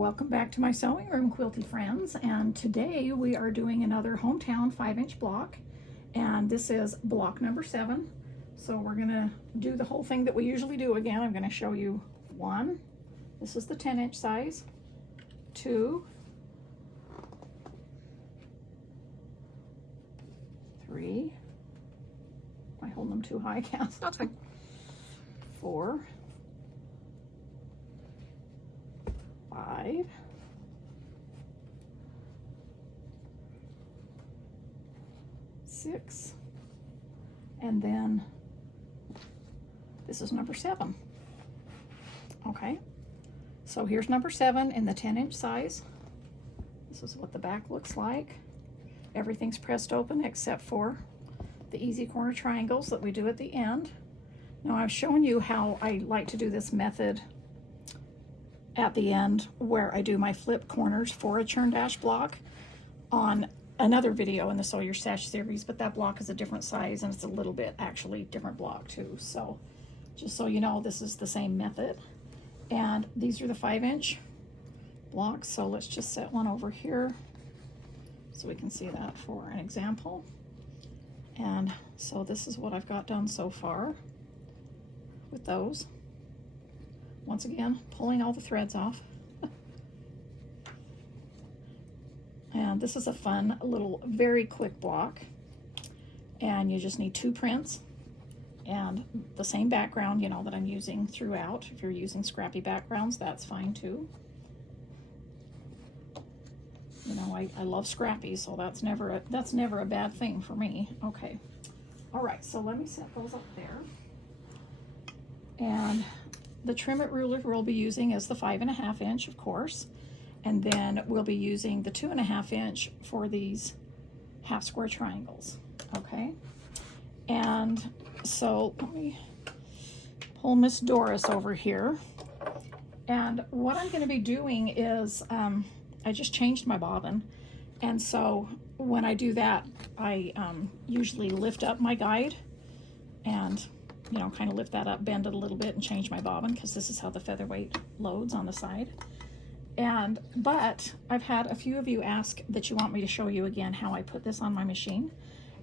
welcome back to my sewing room, quilty friends, and today we are doing another hometown 5-inch block, and this is block number 7. So we're gonna do the whole thing that we usually do again. I'm gonna show you 1, this is the 10-inch size, 2, 3, am I holding them too high, Cass? That's fine. 4, 5, 6, and then this is number 7. Okay, so here's number 7 in the 10-inch size. This is what the back looks like. Everything's pressed open except for the easy corner triangles that we do at the end. Now I've shown you how I like to do this method at the end where I do my flip corners for a churn dash block on another video in the Sew Your Stash series, but that block is a different size and it's a little bit actually different block too. So just so you know, this is the same method. And these are the 5-inch blocks. So let's just set one over here so we can see that for an example. And so this is what I've got done so far with those. Once again, pulling all the threads off. And this is a fun little, very quick block. And you just need 2 prints and the same background, you know, that I'm using throughout. If you're using scrappy backgrounds, that's fine too. You know, I love scrappy, so that's never a bad thing for me. Okay. All right, so let me set those up there. And the trim it ruler we'll be using is the 5.5 inch, of course, and then we'll be using the 2.5 inch for these half square triangles. Okay, and so let me pull Miss Doris over here, and what I'm going to be doing is I just changed my bobbin, and so when I do that, I usually lift up my guide and, you know, kind of lift that up, bend it a little bit, and change my bobbin, because this is how the featherweight loads on the side. But I've had a few of you ask that you want me to show you again how I put this on my machine,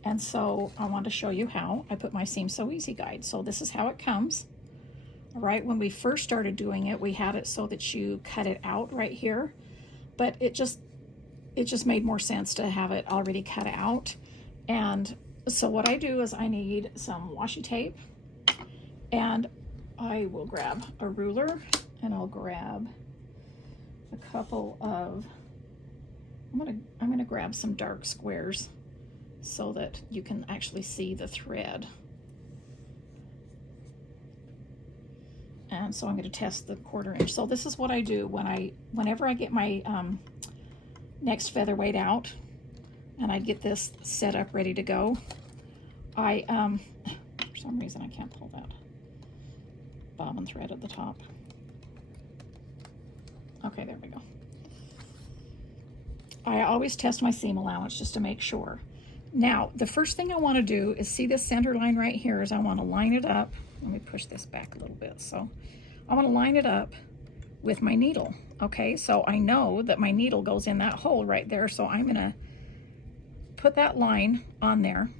and so I want to show you how I put my Seam So Easy guide. So this is how it comes. All right, when we first started doing it, we had it so that you cut it out right here, but it just made more sense to have it already cut out. And so what I do is I need some washi tape, and I will grab a ruler, and I'll grab a couple of, I'm gonna grab some dark squares so that you can actually see the thread. And so I'm going to test the 1/4 inch. So this is what I do whenever I get my next featherweight out and I get this set up ready to go, I for some reason I can't pull that bobbin thread at the top. Okay, there we go. I always test my seam allowance just to make sure. Now, the first thing I want to do is see this center line right here is I want to line it up. Let me push this back a little bit. So I want to line it up with my needle. Okay, so I know that my needle goes in that hole right there. So I'm going to put that line on there,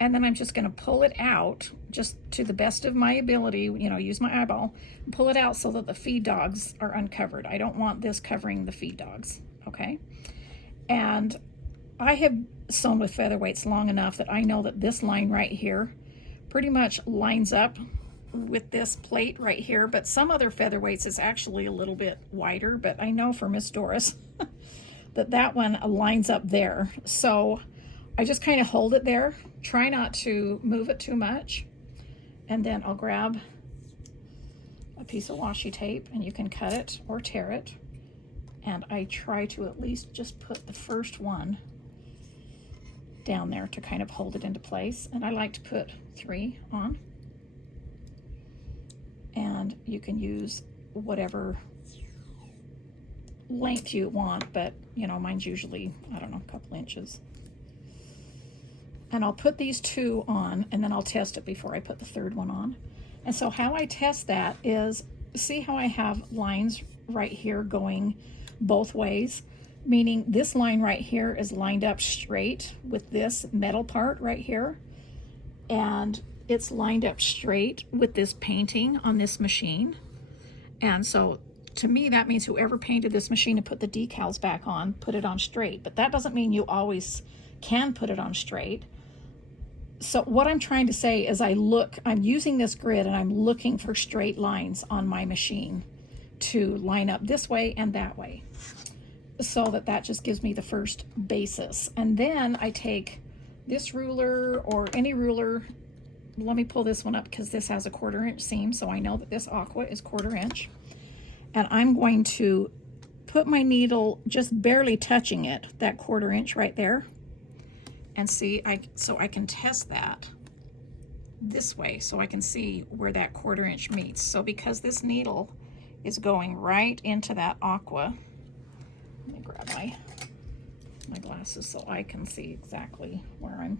and then I'm just going to pull it out just to the best of my ability, you know, use my eyeball, pull it out so that the feed dogs are uncovered. I don't want this covering the feed dogs. Okay, and I have sewn with featherweights long enough that I know that this line right here pretty much lines up with this plate right here, but some other featherweights is actually a little bit wider, but I know for Miss Doris that one lines up there. So I just kind of hold it there, try not to move it too much, and then I'll grab a piece of washi tape, and you can cut it or tear it, and I try to at least just put the first one down there to kind of hold it into place. And I like to put 3 on, and you can use whatever length you want, but you know, mine's usually, I don't know, a couple inches. And I'll put these 2 on, and then I'll test it before I put the 3rd one on. And so how I test that is, see how I have lines right here going both ways, meaning this line right here is lined up straight with this metal part right here, and it's lined up straight with this painting on this machine. And so to me, that means whoever painted this machine and put the decals back on, put it on straight. But that doesn't mean you always can put it on straight. So what I'm trying to say is I'm using this grid and I'm looking for straight lines on my machine to line up this way and that way. So that just gives me the first basis. And then I take this ruler or any ruler. Let me pull this one up because this has a 1/4 inch seam, so I know that this aqua is 1/4 inch. And I'm going to put my needle just barely touching it, that 1/4 inch right there, and see, so I can test that this way so I can see where that 1/4 inch meets. So because this needle is going right into that aqua, let me grab my glasses so I can see exactly where I'm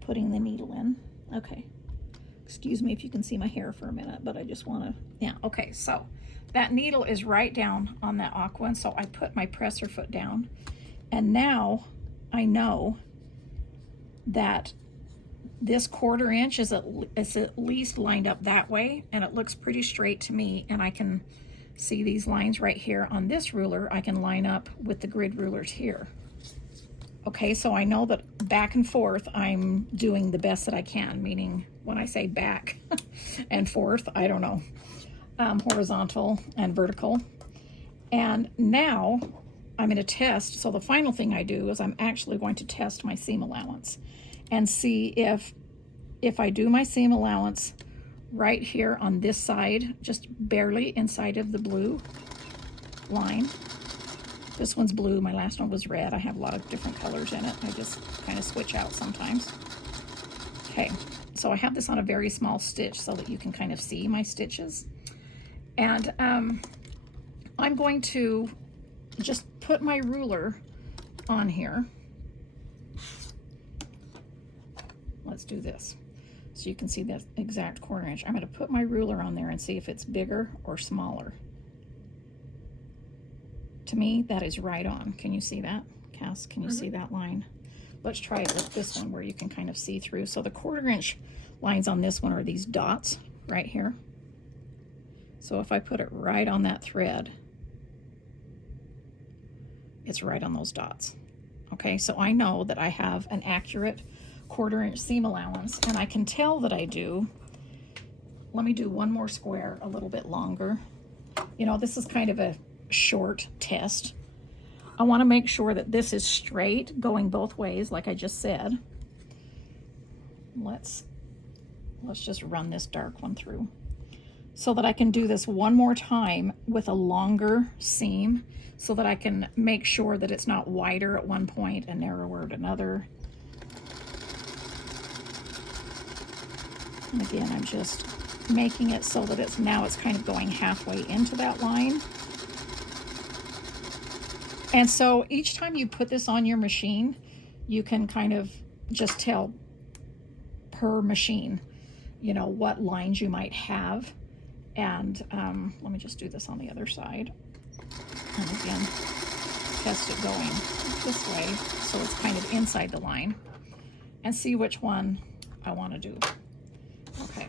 putting the needle in. Okay, excuse me if you can see my hair for a minute, but I just want to, yeah, okay, so that needle is right down on that aqua, and so I put my presser foot down, and now I know that this 1/4 inch is at least lined up that way, and it looks pretty straight to me, and I can see these lines right here on this ruler. I can line up with the grid rulers here. Okay, so I know that back and forth I'm doing the best that I can, meaning when I say back and forth, I don't know, horizontal and vertical. And now I'm going to test. So the final thing I do is I'm actually going to test my seam allowance and see if I do my seam allowance right here on this side, just barely inside of the blue line. This one's blue, my last one was red. I have a lot of different colors in it. I just kind of switch out sometimes. Okay, so I have this on a very small stitch so that you can kind of see my stitches. And I'm going to just put my ruler on here. Let's do this so you can see the exact 1/4 inch. I'm going to put my ruler on there and see if it's bigger or smaller. To me, that is right on. Can you see that, Cass? Can you see that line? Let's try it with this one where you can kind of see through. So the 1/4 inch lines on this one are these dots right here. So if I put it right on that thread, it's right on those dots. Okay, so I know that I have an accurate 1/4 inch seam allowance, and I can tell that I do. Let me do one more square a little bit longer. You know, this is kind of a short test. I want to make sure that this is straight going both ways, like I just said. Let's just run this dark one through so that I can do this one more time with a longer seam so that I can make sure that it's not wider at one point and narrower at another. And again, I'm just making it so that it's kind of going halfway into that line. And so each time you put this on your machine, you can kind of just tell per machine, you know, what lines you might have. And let me just do this on the other side. And again, test it going this way so it's kind of inside the line, and see which one I want to do. Okay.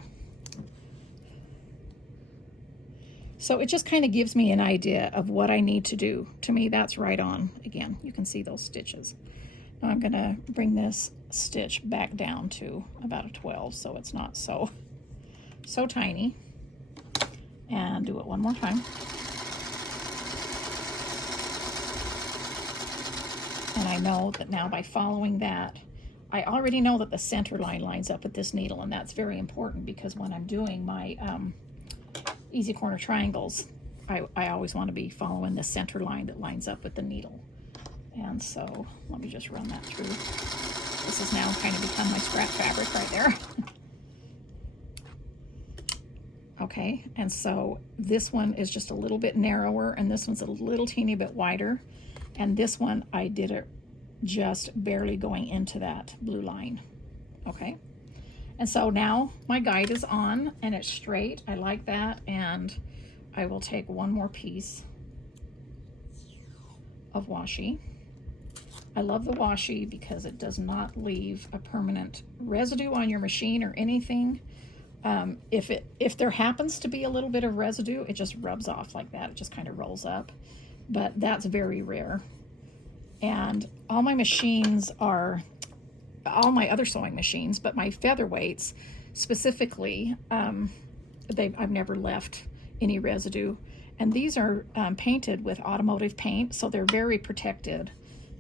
So it just kind of gives me an idea of what I need to do. To me, that's right on. Again, you can see those stitches. Now I'm going to bring this stitch back down to about a 12 so it's not so tiny. And do it one more time. And I know that now by following that, I already know that the center line lines up with this needle, and that's very important because when I'm doing my easy corner triangles, I always want to be following the center line that lines up with the needle. And so let me just run that through. This has now kind of become my scrap fabric right there. Okay, and so this one is just a little bit narrower, and this one's a little teeny bit wider, and this one I did it just barely going into that blue line. Okay, and so now my guide is on and it's straight. I like that, and I will take one more piece of washi. I love the washi because it does not leave a permanent residue on your machine or anything. If there happens to be a little bit of residue, it just rubs off like that. It just kind of rolls up, but that's very rare. And all my machines are, all my other sewing machines, but my featherweights specifically, I've never left any residue. And these are painted with automotive paint, so they're very protected.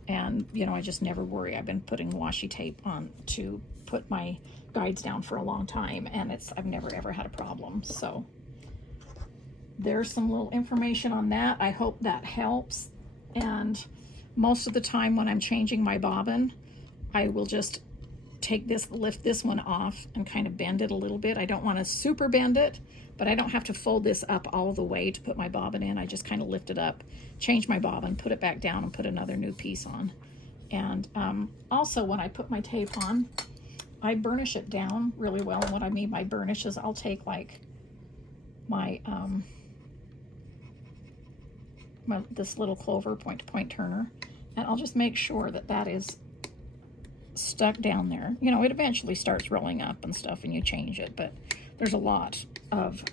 And, you know, I just never worry. I've been putting washi tape on to put my guides down for a long time, and I've never ever had a problem. So there's some little information on that. I hope that helps. And most of the time when I'm changing my bobbin, I will just lift this one off and kind of bend it a little bit. I don't want to super bend it, but I don't have to fold this up all the way to put my bobbin in. I just kind of lift it up, change my bobbin, put it back down, and put another new piece on. And also when I put my tape on, I burnish it down really well. And what I mean by burnish is I'll take like my, this little clover point-to-point turner, and I'll just make sure that that is stuck down there. You know, it eventually starts rolling up and stuff and you change it, but there's a lot of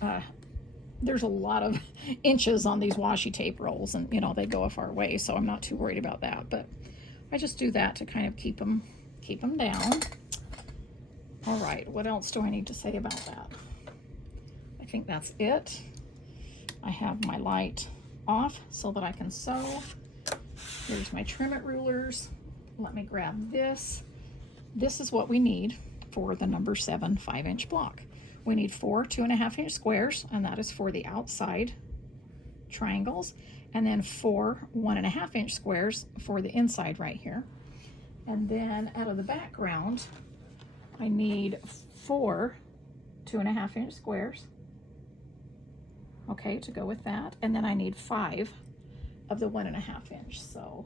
inches on these washi tape rolls, and you know, they go a far way, so I'm not too worried about that. But I just do that to kind of keep them down. All right, what else do I need to say about that? I think that's it. I have my light off so that I can sew. Here's my trim it rulers. Let me grab this. This is what we need for the number 7 5-inch block. We need 4 2.5-inch squares, and that is for the outside triangles, and then 4 1.5-inch squares for the inside right here. And then out of the background, I need 4 2.5-inch squares, okay, to go with that. And then I need 5 of the 1.5-inch. So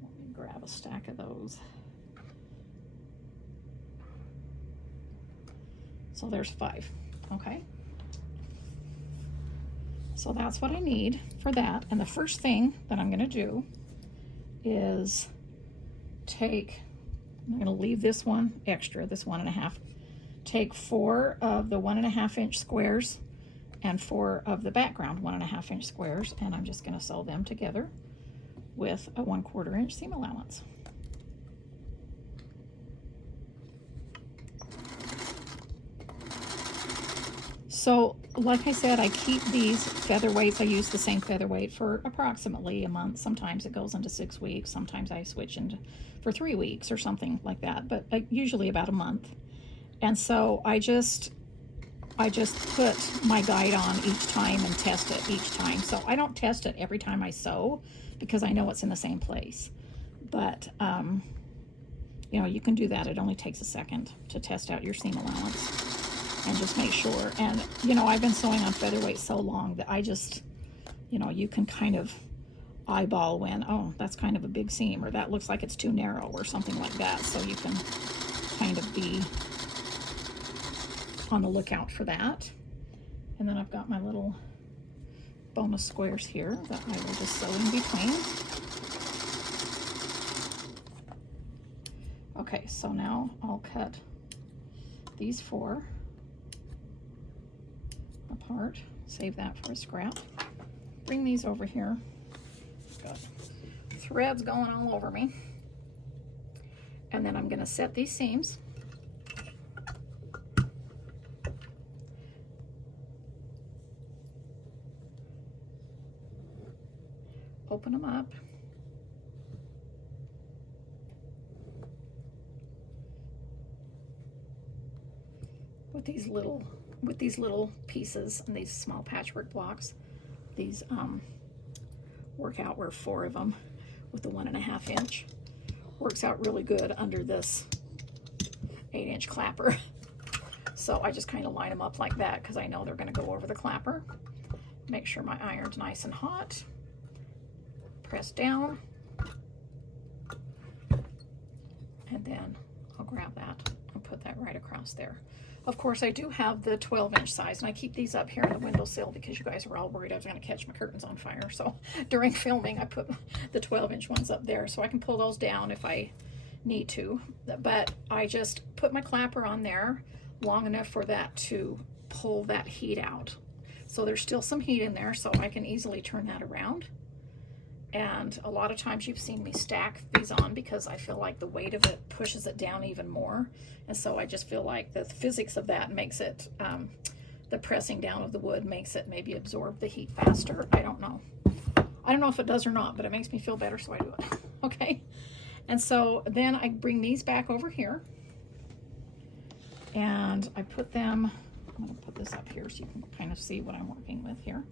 let me grab a stack of those. So there's 5, okay? So that's what I need for that. And the first thing that I'm gonna do is I'm gonna leave this one extra, this 1.5. Take 4 of the 1.5-inch squares and 4 of the background 1.5-inch squares, and I'm just gonna sew them together with a 1/4 inch seam allowance. So, like I said, I keep these featherweights. I use the same featherweight for approximately a month. Sometimes it goes into 6 weeks. Sometimes I switch into for 3 weeks or something like that, but usually about a month. And so I just put my guide on each time and test it each time. So I don't test it every time I sew because I know it's in the same place. But, you know, you can do that. It only takes a second to test out your seam allowance and just make sure. And, you know, I've been sewing on featherweight so long that I just, you know, you can kind of eyeball when, oh, that's kind of a big seam, or that looks like it's too narrow, or something like that. So you can kind of be on the lookout for that. And then I've got my little bonus squares here that I will just sew in between. Okay, so now I'll cut these 4 apart, save that for a scrap. Bring these over here. Got threads going all over me. And then I'm going to set these seams. Open them up. With these little pieces and these small patchwork blocks. These work out, we're 4 of them with the 1.5 inch. Works out really good under this 8-inch clapper. So I just kind of line them up like that because I know they're going to go over the clapper. Make sure my iron's nice and hot. Press down. And then I'll grab that and put put that right across there. Of course, I do have the 12-inch size, and I keep these up here on the windowsill because you guys are all worried I was going to catch my curtains on fire. So during filming, I put the 12-inch ones up there so I can pull those down if I need to. But I just put my clapper on there long enough for that to pull that heat out. So there's still some heat in there, so I can easily turn that around. And a lot of times you've seen me stack these on because I feel like the weight of it pushes it down even more. And so I just feel like the physics of that makes it, the pressing down of the wood makes it maybe absorb the heat faster. I don't know. I don't know if it does or not, but it makes me feel better, so I do it. Okay. And so then I bring these back over here and I put them, I'm going to put this up here so you can kind of see what I'm working with here.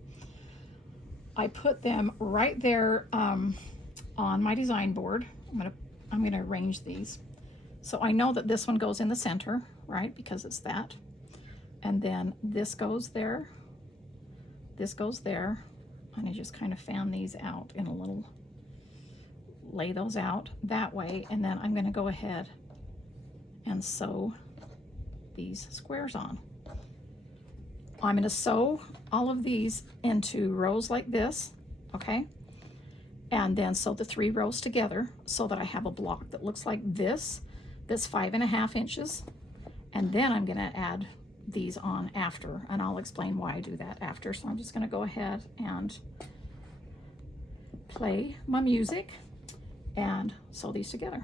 I put them right there on my design board. I'm gonna arrange these. So I know that this one goes in the center, right? Because it's that. And then this goes there. This goes there. And I just kind of fan these out in a little, lay those out that way. And then I'm gonna go ahead and sew these squares on. I'm going to sew all of these into rows like this, okay? And then sew the 3 rows together so that I have a block that looks like this, that's 5.5 inches. And then I'm going to add these on after, and I'll explain why I do that after. So I'm just going to go ahead and play my music and sew these together.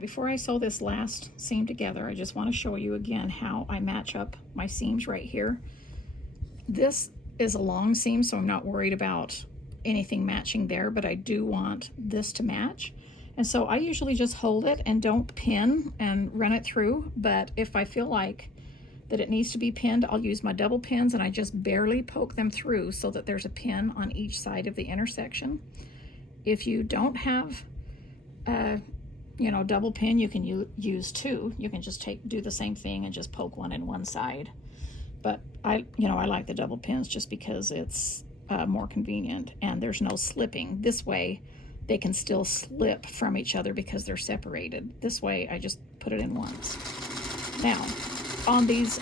Before I sew this last seam together, I just want to show you again how I match up my seams right here. This is a long seam, so I'm not worried about anything matching there, but I do want this to match. And so I usually just hold it and don't pin and run it through, but if I feel like that it needs to be pinned, I'll use my double pins and I just barely poke them through so that there's a pin on each side of the intersection. If you don't have you know, double pin, you can use two. You can just do the same thing and just poke one in one side. But I like the double pins just because it's more convenient and there's no slipping. This way they can still slip from each other because they're separated. This way I just put it in once. Now on these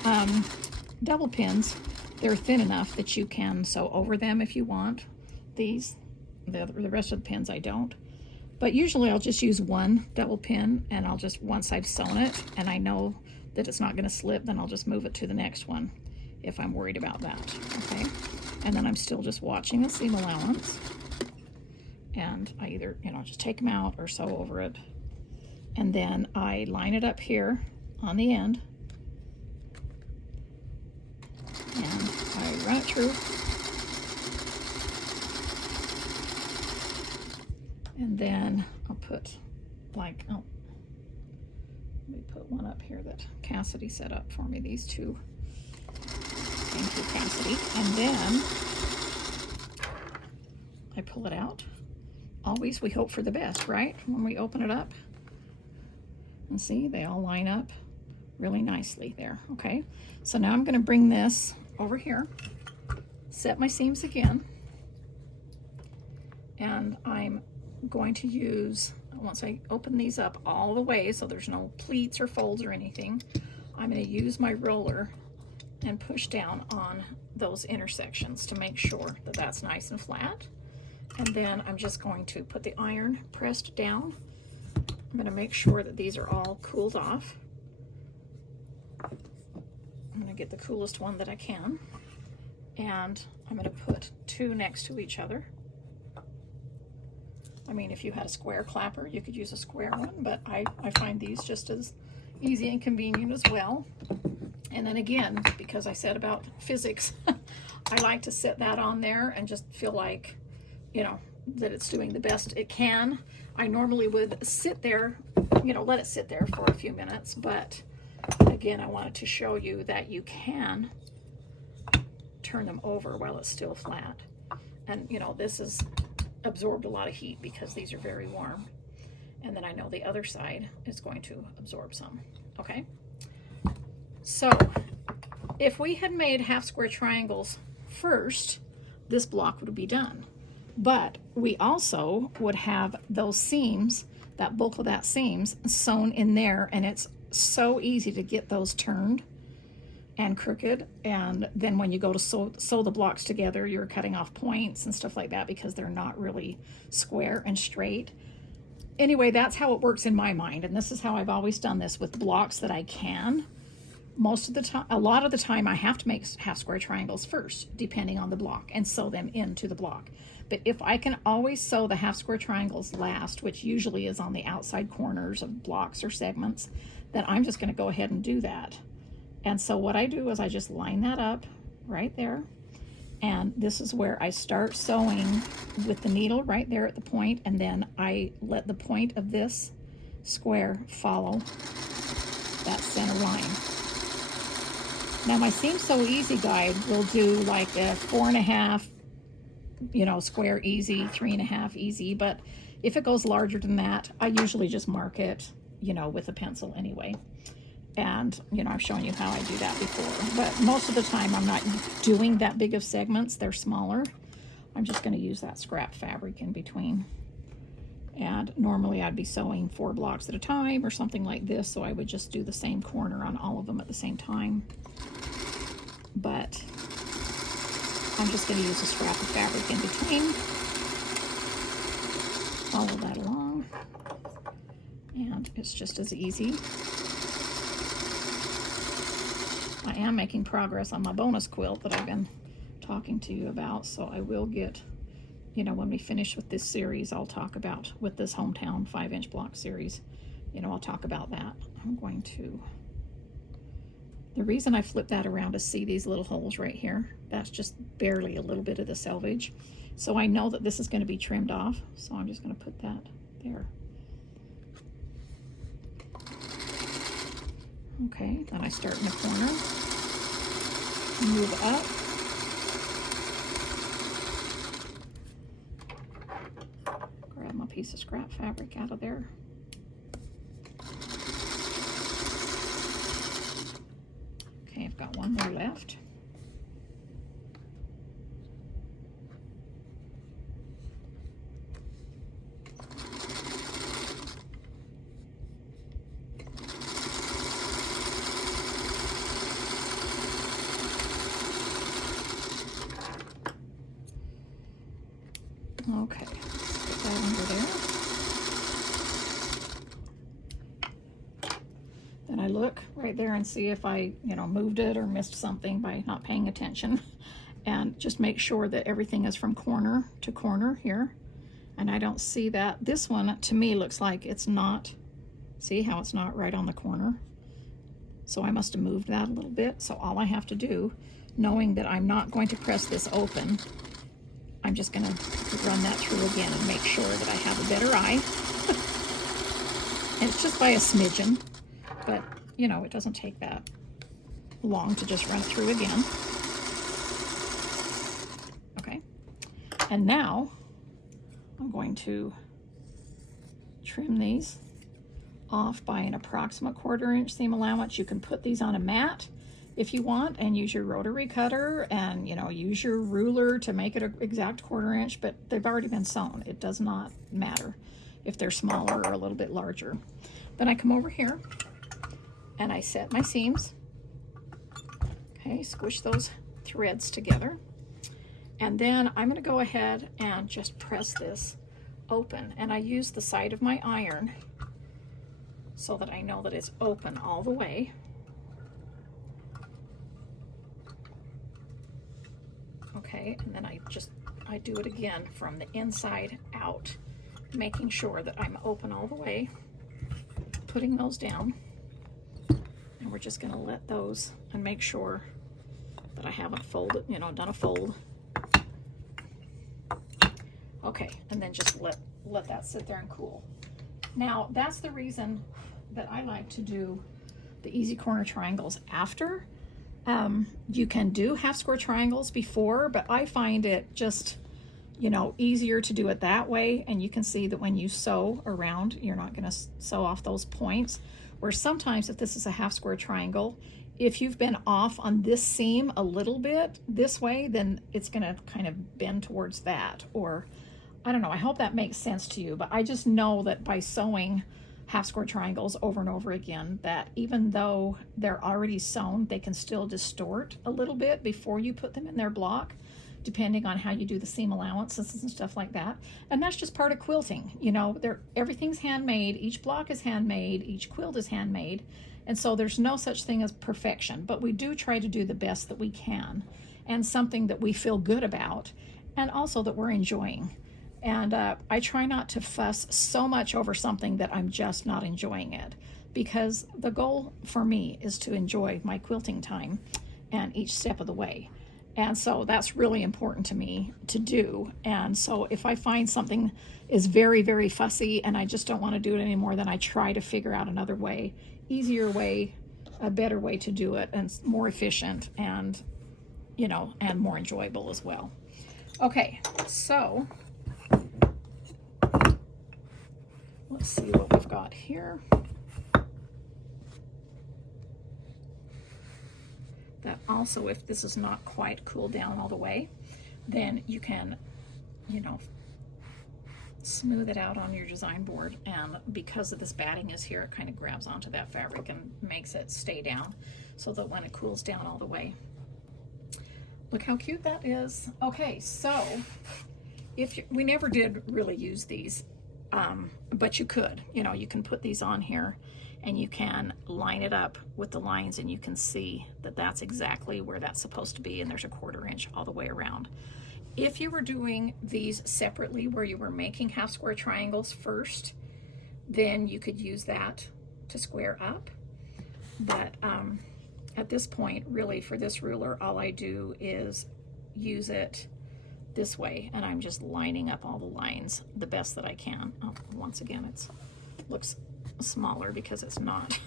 double pins, they're thin enough that you can sew over them if you want. The rest of the pins I don't. But usually I'll just use one double pin, and I'll just, once I've sewn it and I know that it's not going to slip, then I'll just move it to the next one if I'm worried about that, okay? And then I'm still just watching the seam allowance, and I either, just take them out or sew over it. And then I line it up here on the end, and I run it through. And then I'll put let me put one up here that Cassidy set up for me, these two. Thank you, Cassidy. And then I pull it out. Always we hope for the best, right? When we open it up. And see, they all line up really nicely there, okay? So now I'm gonna bring this over here, set my seams again, and I'm going to use, once I open these up all the way so there's no pleats or folds or anything, I'm going to use my roller and push down on those intersections to make sure that that's nice and flat. And then I'm just going to put the iron pressed down. I'm going to make sure that these are all cooled off. I'm going to get the coolest one that I can, and I'm going to put two next to each other. I mean, if you had a square clapper, you could use a square one, but I find these just as easy and convenient as well. And then again, because I said about physics, I like to set that on there and just feel like, that it's doing the best it can. I normally would sit there, let it sit there for a few minutes, but again, I wanted to show you that you can turn them over while it's still flat. And, this is absorbed a lot of heat because these are very warm, and then I know the other side is going to absorb some. Okay, so if we had made half square triangles first, this block would be done, but we also would have those seams, that bulk of that seams sewn in there, and it's so easy to get those turned and crooked. And then when you go to sew the blocks together, you're cutting off points and stuff like that because they're not really square and straight. Anyway, that's how it works in my mind, and this is how I've always done this with blocks that I can. Most of the time, a lot of the time, I have to make half square triangles first, depending on the block, and sew them into the block. But if I can always sew the half square triangles last, which usually is on the outside corners of blocks or segments, then I'm just going to go ahead and do that. And so what I do is I just line that up right there, and this is where I start sewing with the needle right there at the point, and then I let the point of this square follow that center line. Now my Seam So Easy guide will do like a 4.5, square easy, 3.5 easy, but if it goes larger than that, I usually just mark it, with a pencil anyway. And, I've shown you how I do that before. But most of the time, I'm not doing that big of segments. They're smaller. I'm just going to use that scrap fabric in between. And normally, I'd be sewing 4 blocks at a time or something like this. So I would just do the same corner on all of them at the same time. But I'm just going to use a scrap of fabric in between. Follow that along. And it's just as easy. I am making progress on my bonus quilt that I've been talking to you about, so I will get, when we finish with this series, I'll talk about, with this Hometown 5-inch block series, I'll talk about that. I'm going to, the reason I flip that around is see these little holes right here. That's just barely a little bit of the selvage. So I know that this is going to be trimmed off, so I'm just going to put that there. Okay, then I start in the corner, move up, grab my piece of scrap fabric out of there. Okay, I've got one more left. Okay, put that under there. Then I look right there and see if I, moved it or missed something by not paying attention. And just make sure that everything is from corner to corner here. And I don't see that. This one, to me, looks like it's not. See how it's not right on the corner? So I must have moved that a little bit. So all I have to do, knowing that I'm not going to press this open, I'm just going to run that through again and make sure that I have a better eye. And it's just by a smidgen, but it doesn't take that long to just run it through again. Okay, and now I'm going to trim these off by an approximate 1/4 inch seam allowance. You can put these on a mat if you want and use your rotary cutter and use your ruler to make it an exact 1/4 inch, but they've already been sewn. It does not matter if they're smaller or a little bit larger. Then I come over here and I set my seams. Okay, squish those threads together. And then I'm going to go ahead and just press this open. And I use the side of my iron so that I know that it's open all the way. Okay, and then I do it again from the inside out, making sure that I'm open all the way, putting those down. And we're just going to let those and make sure that I haven't folded, done a fold. Okay, and then just let that sit there and cool. Now, that's the reason that I like to do the easy corner triangles after. You can do half square triangles before, but I find it just, easier to do it that way. And you can see that when you sew around, you're not going to sew off those points. Where sometimes if this is a half square triangle, if you've been off on this seam a little bit this way, then it's going to kind of bend towards that. Or I don't know, I hope that makes sense to you, but I just know that by sewing half square triangles over and over again, that even though they're already sewn, they can still distort a little bit before you put them in their block, depending on how you do the seam allowances and stuff like that. And that's just part of quilting. Everything's handmade, each block is handmade, each quilt is handmade, and so there's no such thing as perfection, but we do try to do the best that we can, and something that we feel good about, and also that we're enjoying. And I try not to fuss so much over something that I'm just not enjoying it, because the goal for me is to enjoy my quilting time and each step of the way. And so that's really important to me to do. And so if I find something is very, very fussy and I just don't want to do it anymore, then I try to figure out another way, easier way, a better way to do it, and more efficient and, and more enjoyable as well. Okay, so let's see what we've got here. That also, if this is not quite cooled down all the way, then you can, smooth it out on your design board. And because of this batting is here, it kind of grabs onto that fabric and makes it stay down so that when it cools down all the way. Look how cute that is. Okay, so we never did really use these, but you could, you can put these on here and you can line it up with the lines and you can see that that's exactly where that's supposed to be, and there's a 1/4 inch all the way around. If you were doing these separately, where you were making half square triangles first, then you could use that to square up. But at this point, really, for this ruler, all I do is use it this way, and I'm just lining up all the lines the best that I can. Oh, once again, it looks smaller because it's not.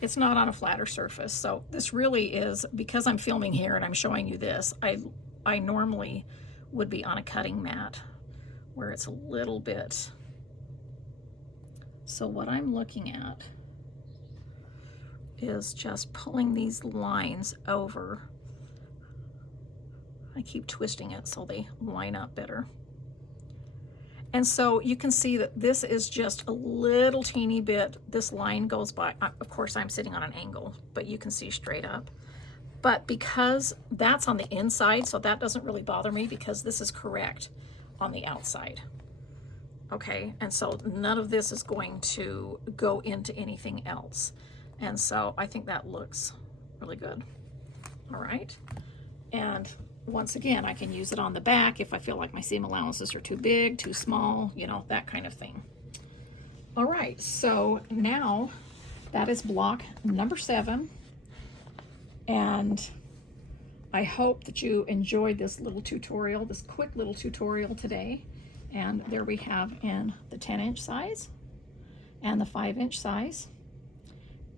It's not on a flatter surface. So this really is, because I'm filming here and I'm showing you this, I normally would be on a cutting mat where it's a little bit. So what I'm looking at is just pulling these lines over. I keep twisting it so they line up better. And so you can see that this is just a little teeny bit. This line goes by, of course I'm sitting on an angle, but you can see straight up. But because that's on the inside, so that doesn't really bother me because this is correct on the outside. Okay, and so none of this is going to go into anything else. And so I think that looks really good. All right, and once again, I can use it on the back if I feel like my seam allowances are too big, too small, you know, that kind of thing. All right, so now that is block number 7. And I hope that you enjoyed this little tutorial, this quick little tutorial today. And there we have in the 10-inch size and the 5-inch size.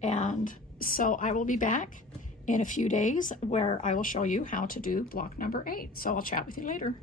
And so I will be back in a few days where I will show you how to do block number 8. So I'll chat with you later.